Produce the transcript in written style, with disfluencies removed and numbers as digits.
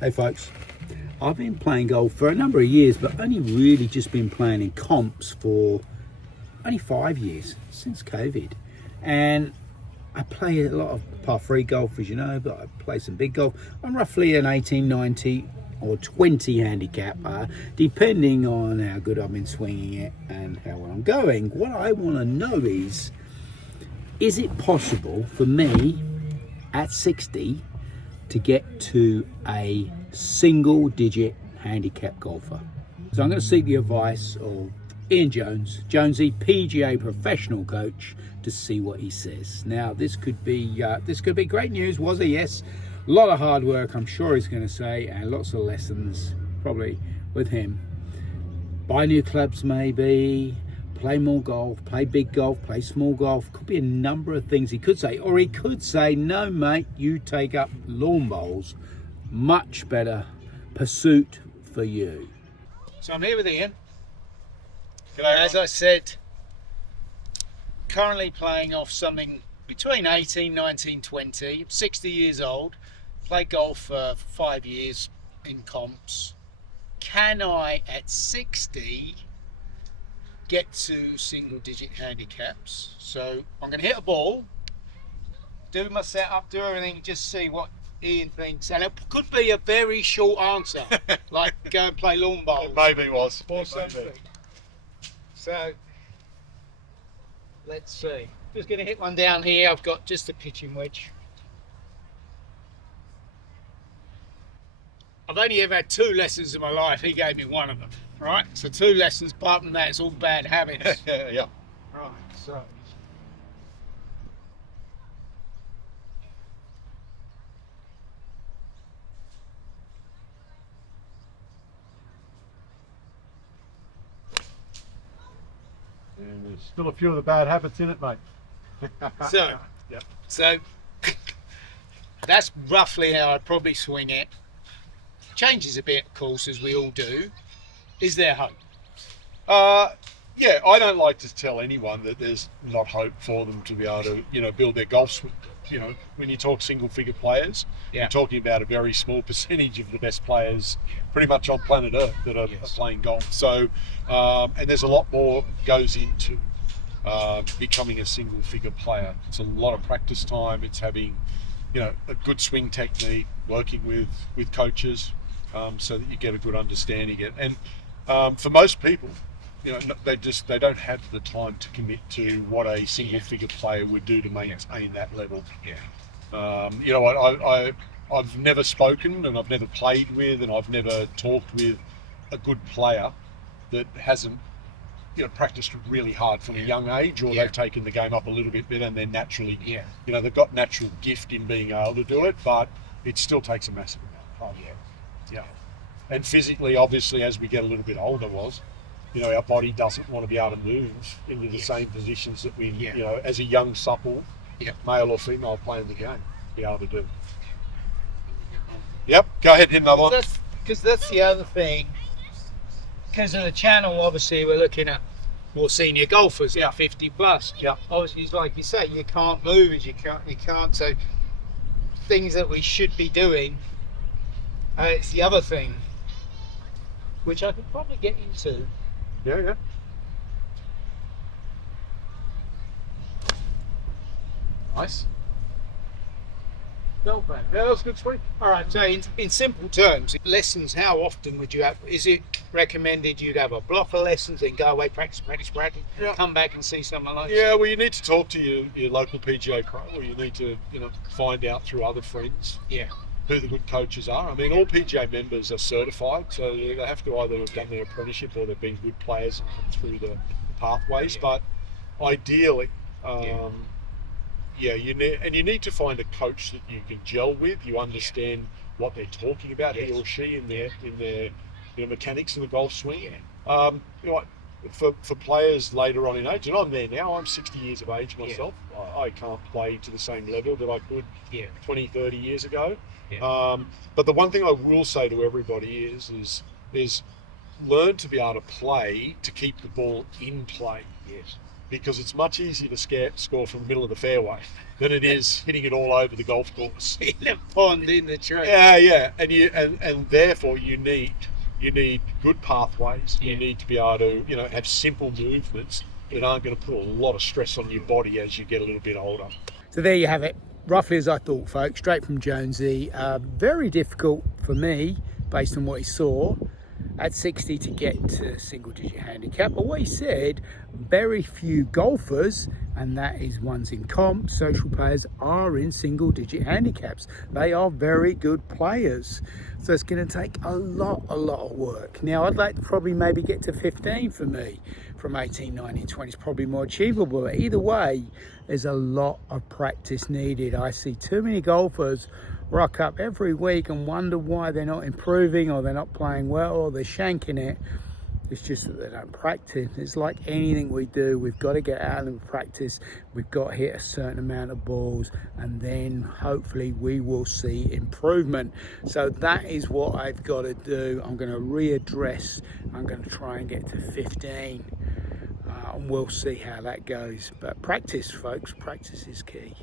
Hey folks, I've been playing golf for a number of years, but only really just been playing in comps for only 5 years, since COVID. And I play a lot of par 3 golf, as you know, but I play some big golf. I'm roughly an 18, 90 or 20 handicap, depending on how good I've been swinging it and how well I'm going. What I want to know is it possible for me at 60 to get to a single digit handicap golfer? So I'm going to seek the advice of Ian Jones, Jonesy, PGA professional coach, to see what he says. Now this could be great news. Was it? Yes. A lot of hard work, I'm sure he's going to say, and lots of lessons probably with him. Buy new clubs maybe, play more golf, play big golf, play small golf. Could be a number of things he could say. Or he could say, no mate, you take up lawn bowls. Much better pursuit for you. So I'm here with Ian. As I said, currently playing off something between 18, 19, 20. 60 years old. Played golf for 5 years in comps. Can I, at 60, get to single digit handicaps? So I'm going to hit a ball, do my setup, do everything, just see what Ian thinks. And it could be a very short answer, like go and play lawn bowls. Maybe it was. Or something. So let's see. Just going to hit one down here. I've got just a pitching wedge. I've only ever had 2 lessons in my life. He gave me one of them, right? So 2 lessons, apart from that, it's all bad habits. Yeah. Right, so. And there's still a few of the bad habits in it, mate. So, Yep. so that's roughly how I'd probably swing it. Changes a bit, of course, as we all do. Is there hope? Yeah, I don't like to tell anyone that there's not hope for them to be able to, build their golf swing. When you talk single-figure players, Yeah. you're talking about a very small percentage of the best players pretty much on planet Earth that are playing golf. So, and there's a lot more goes into becoming a single-figure player. It's a lot of practice time. It's having, a good swing technique, working with coaches, so that you get a good understanding of it. And for most people, they don't have the time to commit to what a single figure player would do to maintain that level. I've never spoken and I've never played with and I've never talked with a good player that hasn't practiced really hard from a young age, or they've taken the game up a little bit better and they're naturally they've got natural gift in being able to do it, but it still takes a massive amount of time. And physically, obviously, as we get a little bit older, our body doesn't want to be able to move into the same positions that we, as a young, supple, male or female playing the game, be able to do. Yep, go ahead, hit another one. Because that's the other thing. Because of the channel, obviously, we're looking at more senior golfers, 50 plus. Obviously, it's like you say, you can't move, you can't. So things that we should be doing. It's the other thing, which I could probably get into. Yeah. Nice. Not bad. Yeah, that was a good swing. All right, so in simple terms, lessons, how often would you have? Is it recommended you'd have a block of lessons and go away, practice, come back and see someone like Yeah, well, you need to talk to your local PGA pro, or you need to, find out through other friends who the good coaches are. I mean, all PGA members are certified, so they have to either have done their apprenticeship or they've been good players and come through the pathways. But ideally, you need to find a coach that you can gel with. You understand what they're talking about, he or she, in their mechanics of the golf swing. For players later on in age, and I'm there now, I'm 60 years of age myself. I can't play to the same level that I could 20, 30 years ago. But the one thing I will say to everybody is learn to be able to play to keep the ball in play. because it's much easier to score from the middle of the fairway than it is hitting it all over the golf course. In the pond, in the tree. Yeah, and therefore you need good pathways. You need to be able to have simple movements that aren't going to put a lot of stress on your body as you get a little bit older. So there you have it, roughly as I thought, folks, straight from Jonesy. Very difficult for me, based on what he saw, at 60 to get to single-digit handicap. But what he said, very few golfers, and that is ones in comp, social players, are in single-digit handicaps. They are very good players. So it's going to take a lot of work. Now, I'd like to probably maybe get to 15 for me. From 18, 19, 20 is probably more achievable. But either way, there's a lot of practice needed. I see too many golfers rock up every week and wonder why they're not improving, or they're not playing well, or they're shanking it. It's just that they don't practice. It's like anything we do, we've got to get out and practice. We've got to hit a certain amount of balls, and then hopefully we will see improvement. So that is what I've got to do. I'm going to readdress. I'm going to try and get to 15, and we'll see how that goes. But practice, folks, practice is key.